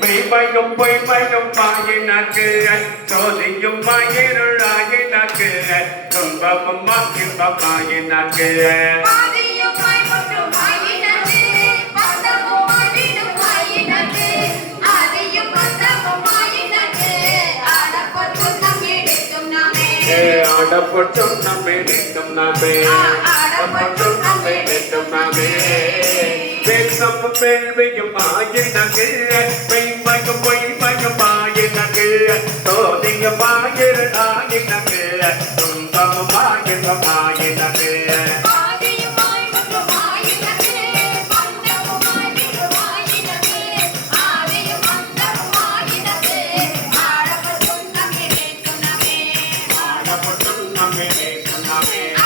மெய்மையும் பொய்மையும் மாயினக்கு சோதியும் மாயினுள்ளாயினக்கு துன்பமும் இன்பம் மாயினக்கு ஆடப்பட்டும் நம்மை நிற்கும் நாமே ஆடப்பட்டும் நம்மை நிற்கும் நாமே பேசும் பேழ்வையும் ஆயினக்கு மெய்மையும் பொய்மையும் ஆயினக்கு சோதியும் ஆயினக்கு துன்பமும் ஆயினம் ஆயினக்கு Amen.